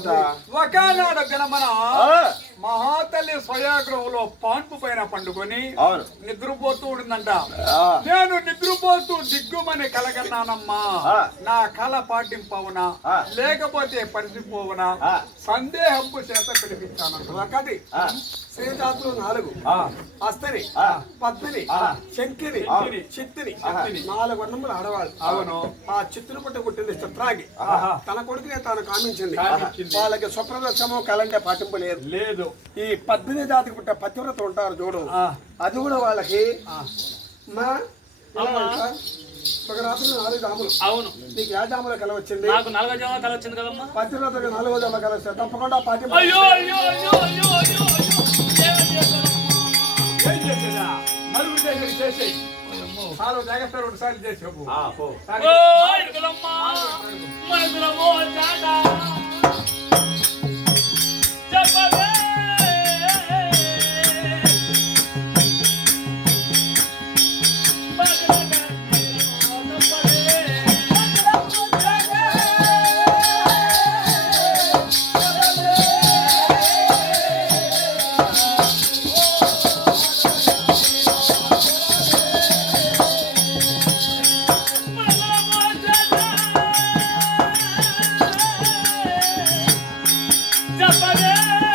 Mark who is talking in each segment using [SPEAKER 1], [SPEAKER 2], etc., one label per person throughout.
[SPEAKER 1] ఒక మాట
[SPEAKER 2] ఎంత?
[SPEAKER 1] మహాతల్లి స్వయాగ్రహంలో పాన్పు పైన పండుకొని నిద్రపోతూ ఉండిందంట నేను నిద్రపోతూ దిగ్గుమని కలగన్నానమ్మా. నా కళ పాటింపవునా. లేకపోతే పరిచిపోవునా. సందేహంపు చేత పిలిపించానంట
[SPEAKER 3] శ్రీజాతులు నాలుగు అస్తని
[SPEAKER 2] ఆ.
[SPEAKER 3] పద్మిని
[SPEAKER 2] ఆ.
[SPEAKER 3] శంకిని. చిత్తిని. నాలుగు వర్ణములు ఆడవాళ్ళు
[SPEAKER 1] అవును.
[SPEAKER 3] ఆ చిత్తులు పుట్ట పుట్టింది చిత్రాగి. తన కొడుకునే తాను కామించింది. వాళ్ళకి స్వప్రదర్శము కలంటే పాటింపు లేదు
[SPEAKER 1] లేదు
[SPEAKER 3] ఈ పద్మిని జాతికి పుట్ట పతివ్రత ఉంటారు చూడు. అది కూడా వాళ్ళకి
[SPEAKER 1] ఆ.
[SPEAKER 3] మా ఇలా ఉంటా? ఒక రాత్రి నాలుగు జాములు.
[SPEAKER 4] అవును.
[SPEAKER 3] నీకు ఏ జాముల కల వచ్చింది?
[SPEAKER 4] నాకు నలభై జామ కల వచ్చింది కదమ్మా.
[SPEAKER 3] పతివ్రతకు నాలుగో జామ కల వస్తే తప్పకుండా
[SPEAKER 1] చాలా జాగ్రత్త రెండు సార్లు. ஜப்பதே.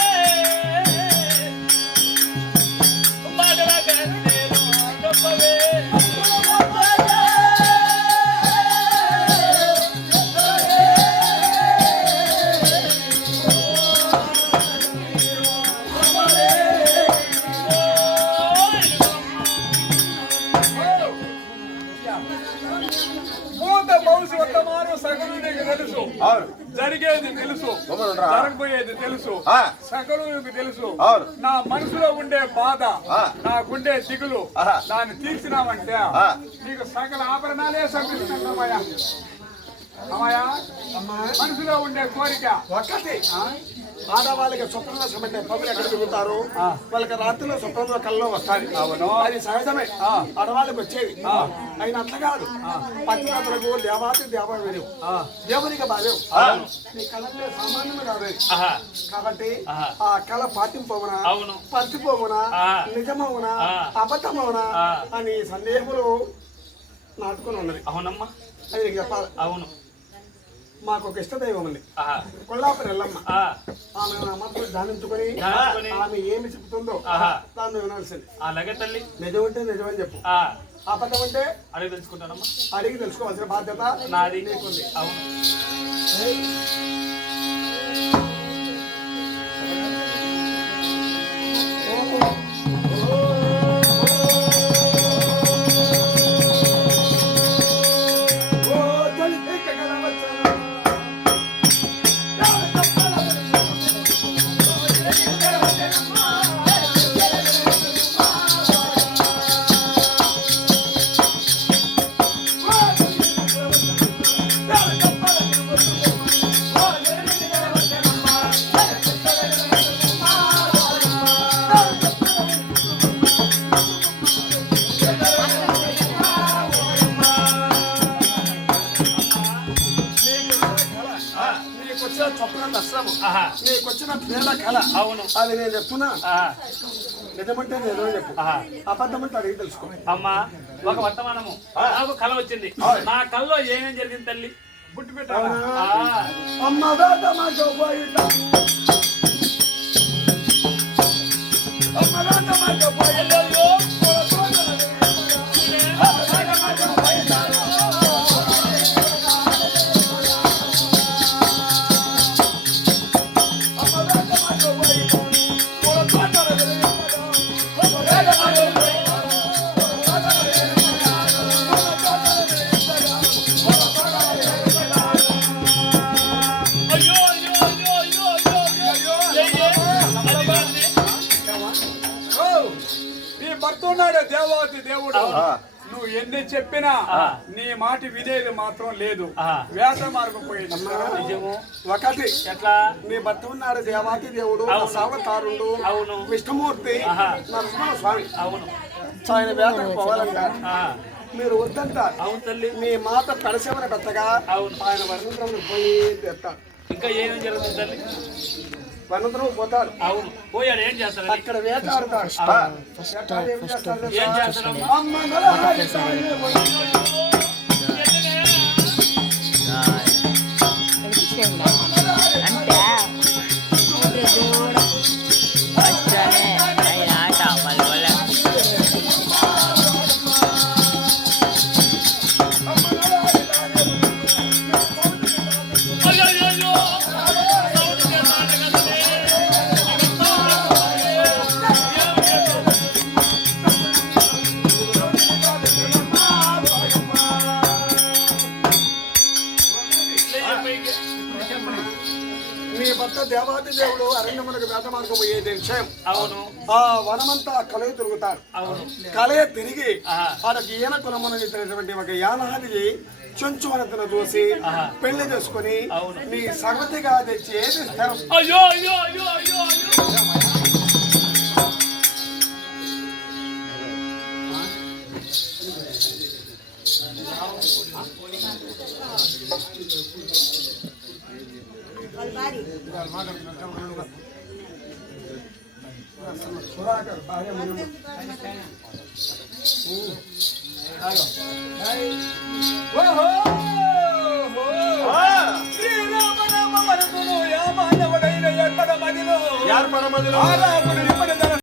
[SPEAKER 1] తెలుసు
[SPEAKER 2] ఆ.
[SPEAKER 1] సకలు నీకు తెలుసు. నా మనసులో ఉండే బాధ. నాకుండే దిగులు
[SPEAKER 2] ఆహా.
[SPEAKER 1] దాన్ని తీర్చినావంటే
[SPEAKER 2] ఆ.
[SPEAKER 1] నీకు సకల ఆభరణాలే అమ్మాయా మనసులో ఉండే కోరిక
[SPEAKER 3] ఒకటి ఆడవాళ్ళకి స్వప్నదర్శనం అంటే పగులు ఎక్కడ తిరుగుతారు? వాళ్ళకి రాత్రిలో స్వప్నంలో కల్లో వస్తాయి
[SPEAKER 1] అవును.
[SPEAKER 3] అది సహజమే. ఆడవాళ్ళకి వచ్చేవి అయిన అట్లా కాదు. పతిరాత్రులకు దేవాతి దేవాలు దేవునికి బాలేవు నీ కళలో సామాన్యమే కాదు కాబట్టి. ఆ కళ పాటింపవునా?
[SPEAKER 4] ఆ.
[SPEAKER 3] నిజమవునా. అబద్ధమవునా. అని సందేహములు నాటుకొని ఉన్నది.
[SPEAKER 4] అవునమ్మా.
[SPEAKER 3] అది చెప్పాలి.
[SPEAKER 4] అవును.
[SPEAKER 3] మాకు ఒక ఇష్టదైవం ఉంది కొల్లాపురి ఎల్లమ్మ. ఆమె నా మనసులో ధ్యానించుకొని. ఆమె ఏమి చెప్తుందో
[SPEAKER 4] ఆహా.
[SPEAKER 3] దాన్ని వినాల్సింది.
[SPEAKER 4] అలాగే తల్లి.
[SPEAKER 3] నిజం అంటే నిజం అని చెప్పు.
[SPEAKER 4] ఆ,
[SPEAKER 3] అబద్ధం అంటే
[SPEAKER 4] అడిగి తెలుసుకుంటానమ్మా.
[SPEAKER 3] అడిగి తెలుసుకోవాల్సిన బాధ్యత
[SPEAKER 4] నాది.
[SPEAKER 3] నీకుంది.
[SPEAKER 4] అవును.
[SPEAKER 3] పేద కళ.
[SPEAKER 4] అవును.
[SPEAKER 3] అది నేను చెప్తున్నా
[SPEAKER 4] ఆహా,
[SPEAKER 3] నిజమంటే నిజమే చెప్పు. అబద్ధం అంటే అడిగి తెలుసుకో.
[SPEAKER 4] అమ్మా ఒక వర్తమానము. నాకు కళ వచ్చింది. నా కళ్ళలో ఏమేం జరిగింది తల్లి?
[SPEAKER 1] బుట్టు
[SPEAKER 3] బయట అమ్మ
[SPEAKER 1] ఉన్నాడే దేవాతి దేవుడు. నువ్వు ఎన్ని చెప్పినా. నీ మాట వినేది మాత్రం లేదు. వేట మార్గం పోయింది.
[SPEAKER 3] ఒకటి
[SPEAKER 4] ఎట్లా?
[SPEAKER 3] నీ భర్త ఉన్నాడు దేవాతి దేవుడు. సావతారుడు
[SPEAKER 4] అవును.
[SPEAKER 3] విష్ణుమూర్తి.
[SPEAKER 4] ఆహా.
[SPEAKER 3] నరసింహ స్వామి
[SPEAKER 4] అవును.
[SPEAKER 3] ఆయన వేటకు పోవాలంట. మీరు వద్దంటారు
[SPEAKER 4] అవును తల్లి.
[SPEAKER 3] మీ మాట పెట్టగా
[SPEAKER 4] అవును.
[SPEAKER 3] ఆయన వర్ణంలో పోయి
[SPEAKER 4] ఇంకా ఏమేం జరుగుతుంది తల్లి?
[SPEAKER 3] వనంతరం పోతాడు
[SPEAKER 4] అవును. పోయాడు ఏం చేస్తాడు
[SPEAKER 3] అక్కడ వేటాడుతాడు వేటాడి ఏం అమ్మ సాయి దేవుడు అరణ్యమునకు వేట మార్గం పోయేది విషయం
[SPEAKER 4] అవును.
[SPEAKER 3] ఆ వనమంతా కలయి తిరుగుతాడు.
[SPEAKER 4] అవును.
[SPEAKER 3] కలయ తిరిగి. వాడికి ఈయన కులమునటువంటి ఒక యానాదికి చెంచు వనతను చూసి పెళ్ళి చేసుకుని. నీ సగతిగా తెచ్చి ఏది స్థిరం?
[SPEAKER 4] అయ్యో అయ్యో అయ్యో అయ్యో అయ్యో.
[SPEAKER 1] ఎక్కడ మదిలో
[SPEAKER 3] పరమదిలో
[SPEAKER 1] ఆరాముని